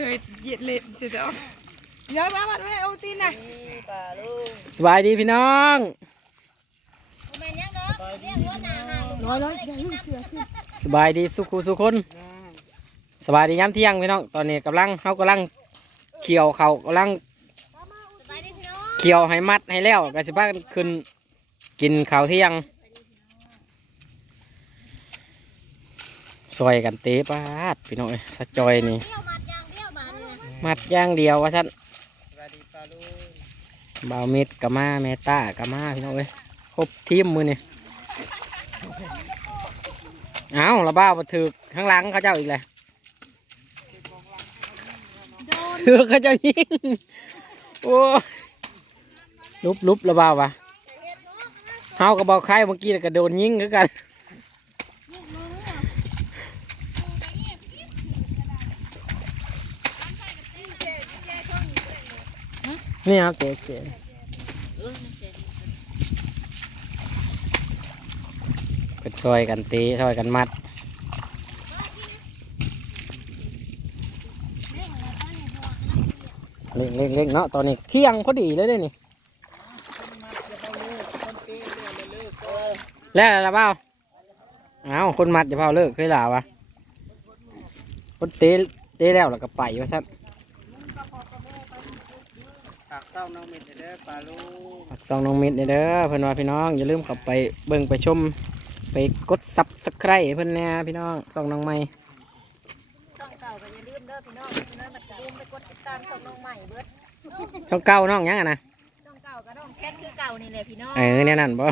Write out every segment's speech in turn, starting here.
เลยเยียดเล็บเสียเดี๋ยวเดี๋ยวมามาด้วยเอาตีนน่ะสบายดีพี่น้องร้อยร้อยสบายดีสุขุสุคนสบายดีย้ำเที่ยงพี่น้อง ตอนนี้กำลังเขากำลังเขี่ยวเขากำลังเขี่ยวให้มัดให้แล้วก็สิบ้ากันขึ้นกินข้าวเที่ยงซอยกันเตะปาดพี่น้องเอ้ยสะจอยนี่ มัดย่างเดียวว่าท่านบ่าวเม็ดกะมาแม่ต้ากะมาพี่น้องเอ้ยครบทีมมือนี่เอาระบ้ามาถือข้างหลังเขาเจ้าอีกเลยถือเขาเจ้ายิงโอ้ลุบลุบระบ้าวะเฮากระบอกไข่เมื่อกี้ก็โดนยิงคือกัน นี่ครับเจ๊เจ๊เป็นซอยกันตีซอยกันมัดเล่งเล่งเล่งเนาะตอนนี้เที่ยงพอดีเลยเด้นี่แล้วอะไรเปล่าอ้าคนมัดจะเผาเลิกเคยหล่าวะคนเตะเตะแล้วแล้วก็ไปวะครับ ฝากเต้าน้องเม็ดเด้อปลาลูกฝากซองน้องมิดเด้อเพื่อนว่าพี่น้องอย่าลืมเข้าไปเบิ่งไปชม ไปกดซับสไครต์เพื่อนแหน่พี่น้องซองน้องใหม่ช่องเก่าก็อย่าลืมเด้อพี่น้องพี่น้องมันจะลืมไปกดติดตามช่องน้องใหม่เบิดช่องเก่าน้องยังอะนะช่องเก่าก็น้องแคทคือเก่านี่แหละพี่น้องเออเนี่ยนั่นบ่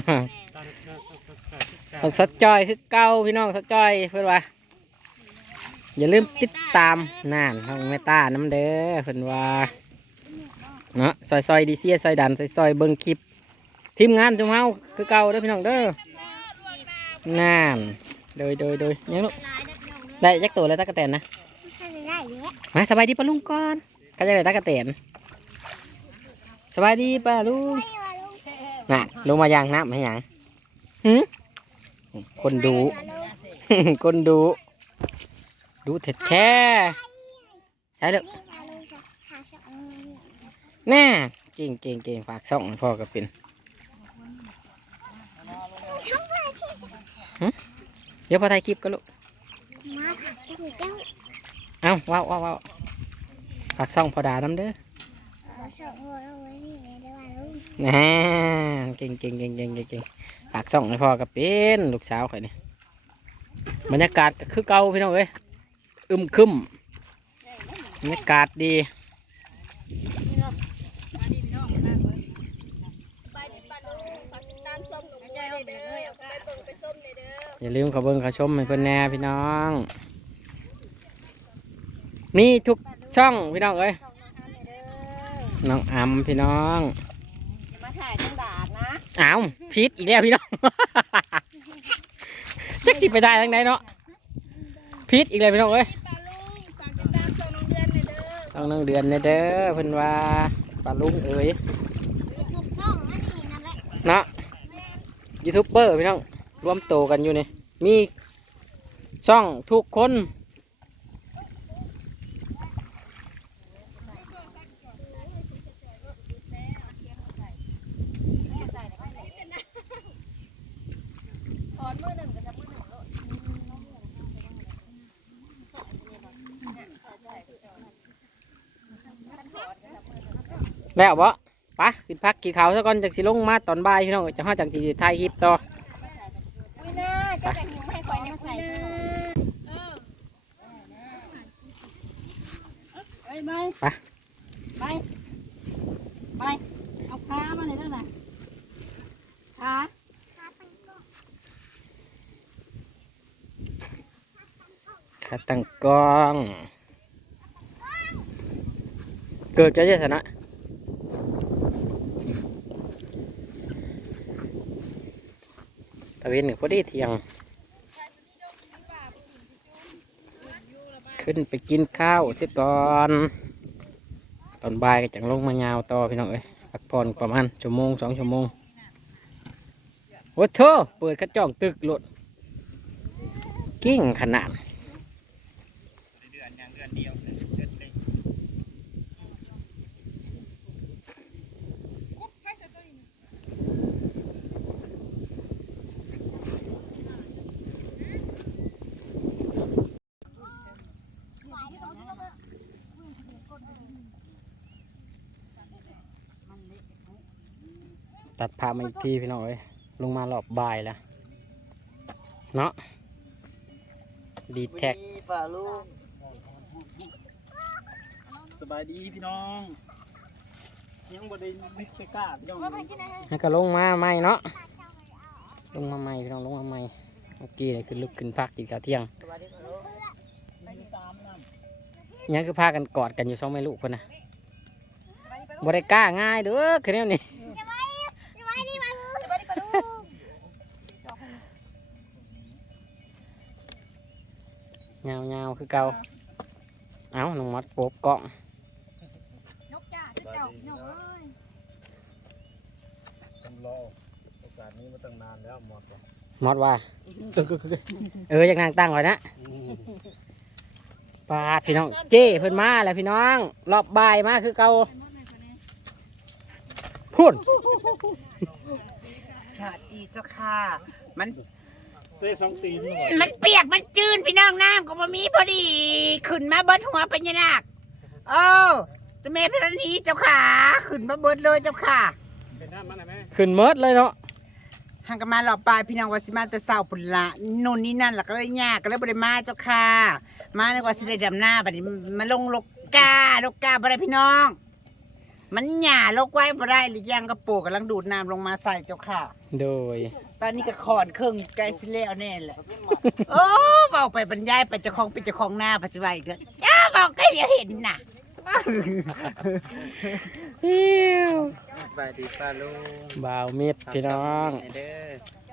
สดสดจอยคือเก้าพี่น้องสดจอยเพื่อนว่าอย่าลืมติดตามนั่นทางเมตาน้ำเด้อเพื่อนว่า เนาะซอยซอยดีเซียซอยดันซอยซอยเบิ้งคลิป ทีมงานจุมเฮาคือเก่าเด้อพี่น้องเด้อนั่นโดยโดยโดยยังลูกหลายนะพี่น้องเด้อได้ยักษ์ตัวแล้วตะกะแตนนะให้ได้เยอะมาสบายดีปะลุงก่อนก็จะได้ตะกะแตนสบายดีปะลุงน่ะลงมาย่างน้ำให้หยังหืมคนดู คนดู ดูเถิดแท้ใช่เลย แน่เก่งเก่งเก่งฝากส่องให้พ่อก็เป็นหึเดี๋ยวพอถ่ายคลิปก็ลูกมาค่ะเจ้าเจ้าเอ้าว้าวว้าวว้าวฝากส่องพอดาน้ำเด้อเอาช่องหัวเอาไว้นี่เลยเด้อว่าลูกน่าเก่งเก่งเก่งเก่งเก่งเก่งฝากส่องให้พ่อก็เป็นลูกสาวข่อยนี่บรรยากาศก็คือเก่าพี่น้องเอ้ยอึมครึมบรรยากาศดี ไปดิปลาลูกฝากติดตามส้มหนุ่มเลยเด้อเอาไปเบิ่งไปส้มเลยเด้ ออย่าลืมเขาเบิ้งเขาชมให้เพื่อนแน่พี่น้อง มีทุกช่องพี่น้องเอ้ยช่องน้องฮันเลยเด้อน้องอำพี่น้อง อย่ามาถ่ายทั้งดาดนะอ้าวพิษอีกแล้วพี่น้อง จักจิไปได้ทั้งไหนเนาะพิษอีกแล้วพี่น้องเอ้ยปลาลูกฝากติดตามช่องน้องเดือนเลยเด้อต้องนั่งเดือนเนี่ยเด้อเพิ่นว่าปลาลุงเอ้ยทุกช่องนั่นนี่นั่นแหละเนาะยูทูบเบอร์พี่น้อง รวมโตกันอยู่นี่มีช่องทุกคนแล้วบ่ปะกินพักกินข้าวซะก่อนจากสิลงมาตอนบ่ายพี่น้องจะห้าจากสิถ่ายคลิปต่อ ไปไปไปไปไปเอาขามาเลยนั่นน่ะขาขาตั้งกล้องเกิดจะเยอะสนะต เวนหรือพอดีเที่ยง ขึ้นไปกินข้าวเสียก่อน ตอนบ่ายก็จังลงมายาวต่อพี่น้องเอ้ยพักผ่อนประมาณชั่วโมงสองชั่วโมงโอ้โถเปิดกระจ่องตึกหลุดกิ้งขนาด เดือนอย่างเดือนเดียวเดือนเต็ม ตัดภาพมาอีกทีพี่น้องเอ้ยลงมารอบบ่ายแล้วเนาะดีแท็กป่าลูกสบายดีพี่น้อง ยังบ่ได้นึกไปกล้าพี่น้องให้ก็ลงมาใหม่เนาะลงมาใหม่พี่น้องลงมาใหม่เมื่อกี้นี่คือลุกขึ้นพักกินข้าวเที่ยงยังคือพากันกอดกันอยู่สองแม่ลูกคนน่ะบ่ได้กล้าง่ายเด้อคือแนวนี้ เงาเงาๆคือเก่าเอ้าน้องมัดโป๊บกล้องนกจ้าเจ้านกเอ้ยผมรอโอกาสนี้มาตั้งนานแล้วหมดแล้วมอดว่า เอออยากนางตั้งไว้นะปาดพี่น้อง เจ้เพิ่นมาแล้วพี่น้อง รอบบ่ายมาคือเก่าพูดสวัสดีเจ้าค่ะ มัน เต้สองตีนหน่อยมันเปียกมันจืนพี่น้องน้ำก็บ่มีพอดีขึ้นมาเบิดหัวพญานาคเอ้าเจ้าแม่พระนีเจ้าค่ะขึ้นมาเบิดเลยเจ้าค่ะเป็นน้ำมันไหมขึ้นเมิดเลยเนาะห่างกันมาหลอบปลายพี่น้องว่าสิมาแต่เศร้าปุ่นละนู่นนี่นั่นแล้วก็เลยยากก็เลยบ่ได้มาเจ้าค่ะมาในกว่าสิได้ดำหน้าบัดนี้มาลงลกกาลกกาบ่ได้พี่น้อง มันหย่าลกไว้บ่ได้หรือย่างกระโปรงกำลังดูดน้ำลงมาใส่เจ้าค่ะ โดย ตอนนี้ก็ขอนเครื่องใกล้สิแล้วแน่แหละโอ้เบาไปบรรยายไปเจ้าของเป็นเจ้าของหน้าปัจจุบันอีกแล้วจ้าเบาใกล้จะเห็นน่ะสบายดีป่าลูกบ่าวมิดพี่น้องเด้อ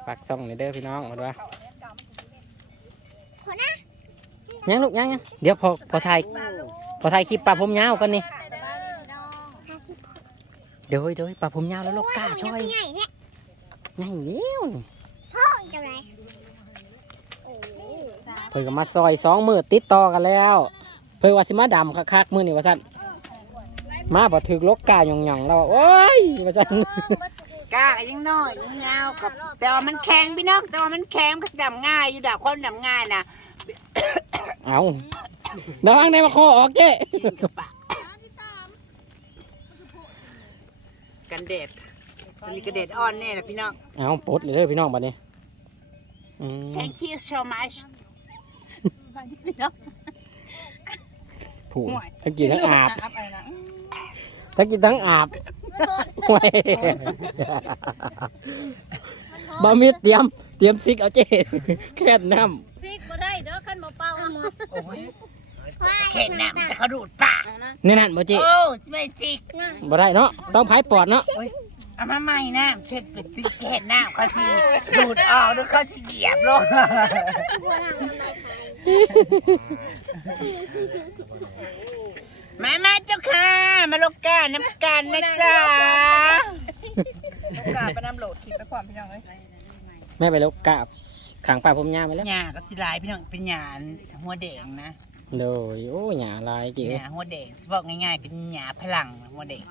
ปักซ่องนี่เด้อพี่น้องหมดว่ายังลูกยังยังเดี๋ยวพอพอถ่ายพอถ่ายคลิปปลาผมยาวกันนี่เดี๋ยวเดี๋ยวปลาผมยาวแล้วลูกกล้าช่วย ง่ายเลี้ยวนี่เพิ่นก็มาซอยสองมือติดต่อกันแล้ว เพิ่นว่าสิมาดำคักๆมือนี่ว่าซั่นมาบ่ถึกลกกาหย่องๆแล้วว่าโอ้ยว่าซั่นกล้าก็ยังน้อยยังยาวกับแต่ว่ามันแข็งพี่น้องแต่ว่ามันแข็งก็สิดำง่ายอยู่ดาบคนดำง่ายนะเอาระวังในมาคอออกเจ้กันเด็ด อันนี้กระเด็ดอ่อนแน่นะพี่น้อง เอาปลดเลยเด้อพี่น้องบัดนี้อืม thank you so much ผูกทั้งกินทั้งอาบทั้งกินทั้งอาบโอ้ยบะมิดเตรียม เตรียมซิกเอาเจ้แค่น้พริกบ่ได้เด้อคันบ่เป่าโอ้ยเข็นน้ำแต่เขาดูดปากำนี่นั่นบ่เจ้โอ้ไม่จิกบ่ได้เนาะต้องพายปอดเนาะ เอามาใหม่น้ำเช็ดเป็นติ๊กเข็นน้ำเขาสิดูดออกหรือเขาสิเหยียบลงมามาเจ้าค่ะ มาลกกาน้ำกันนะจ๊ะลูกกาไปน้ำโหลดคลิปไปความพี่น้องเลยแม่ไปแล้วกราบขังปลาผมยาไปแล้วหญ้าก็สิหลายพี่น้องเป็นหญ้าหัวแดงนะ โดยโอ้หยาลายเจ้หญ้าหัวแดงบอกง่ายๆเป็นหญ้าพลังหัวแดง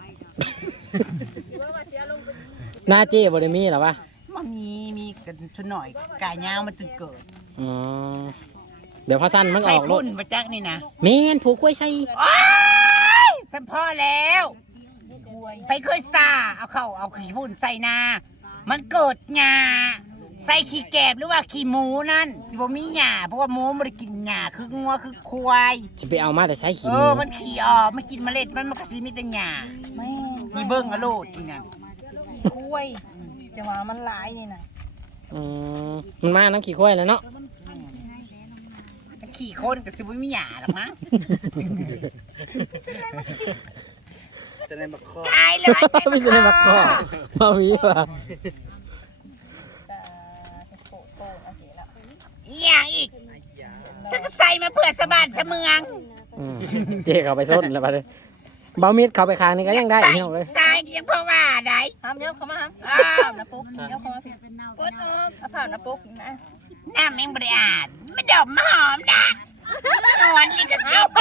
หน้าเจ้บ่ได้มีหรอวะมันมีมีกันชนหน่อยกายยาวมันจึงเกิดอ๋อเดี๋ยวพอสั้นมันอใส่อกรพุ่ถนมาจักนี่นะแม่นผูกกล้วยใส่โอ้ยสัมพ่อแล้ว ไปเคยซาเอาเข้าเอาขี้พุ่นใส่นา มันเกิดหญ้า ใส่ขี้แกบหรือว่าขี้หมูนั่นสิบ่มีหญ้าเพราะว่าหมูมันได้กินหญ้าคืองัวคือควายจะไปเอามาแต่ใส่ขี้เอหมูอมันขี่ออกมันกินเมล็ดมันมันก็สิมีแต่หญ้านี่เบิ่งอะโลดนี่นั่นกล้วยแต่ว่ามันหลายนี่นะอืมมันมาน้ำขี้ควายแล้วเนาะมันขี่คนก็สิบ่มีหญ้าหรอกมั้งจะได้มาข้อตายเลยไม่ใช่บักคอมาวีว่ะจะ อหย่างอีกฉันก็ใส่มาเพื่อสะบานสะเมืองอืมเจ๊เขาไปส้นแล้วไปเลยเบามีดเขาไปคางนี่ก็ยังได้พี่น้องเลย ตายยังเพราะว่าได้ห้ามเยอะเข้ามาห้ามอ้าผ่าวนะปุ๊กเยอะเข้ามาผิดกดออกเอาผ่านนะปุ๊กนะน้ำยังบริอาดไม่ดมมาหอมนะสวนลิขสิทธิ์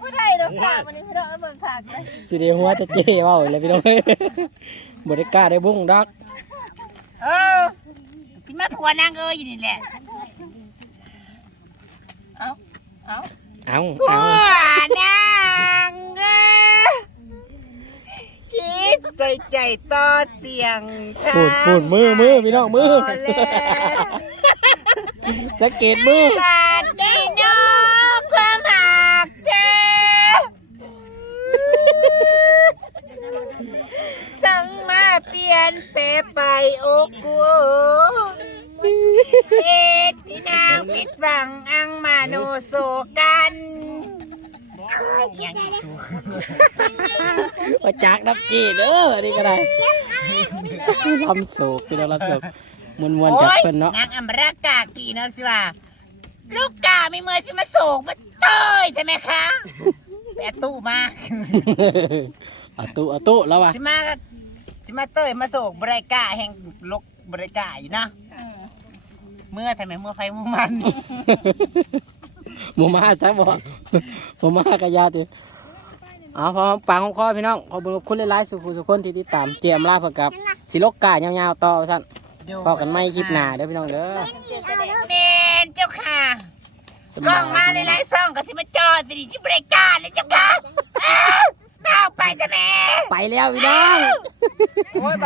ไม่ได้ดอกค่ะวันนี้พี่น้องเอาเบิ่งขากเลยสิเดีหัวจะเจ๊เว่าเลยพี่น้องเอ้ยบริกล้าได้บุ้งดอก เออที่มาผัวนางเอ้ยอยู่นี่แหละ เอาเอาผัเอาวนางเอ้ยใส่ใจต่อเตียงทางพูดพูดมือมือพี่น้องมือพแล้วสังเกตมือ ขาดแน่นอนความหักเธอสั่งมาเปลี่ยนเปไปโอ้กูเหตุที่นางผิดหวังอังมาโนโศกัน ว่าจากนับจีเด้ออันนี้ก็ได้ลำโศกพี่น้องลำโศกมวนมวนๆจากโอ้ยเพิ่นเนาะนางอมรากากีเนาะสิว่าลูกกาไม่เมื่อชิมาโศกมาเตยใช่ไหมคะแปะตู้มาเอาตุเอาตุแล้วว่ะชิมาก็ชิมาเตยมาโศกบริกาแห่งลกบริกาอยู่นะเมื่อทำไมเมื่อไฟเมื่อมันหมูมาซะบ่หมูมากระยาติ เอาพอหอมปากของคอพี่น้องขอบคุณคุณหลายๆสุขุสุขคนที่ติดตามเจียมลาเพื่อกับสิลกกายาวๆต่อว่าซั่นพอกันไม่คลิปหน้าเด้อพี่น้องเด้อเมนเจ้าค่ะสกล้บาอยงมาหลายๆซ่องก็สิมาจอดสิที่บริการเลยเจ้าค่ะอ้าวเอาไปจ้ะแม่ไปแล้วพี่น้อง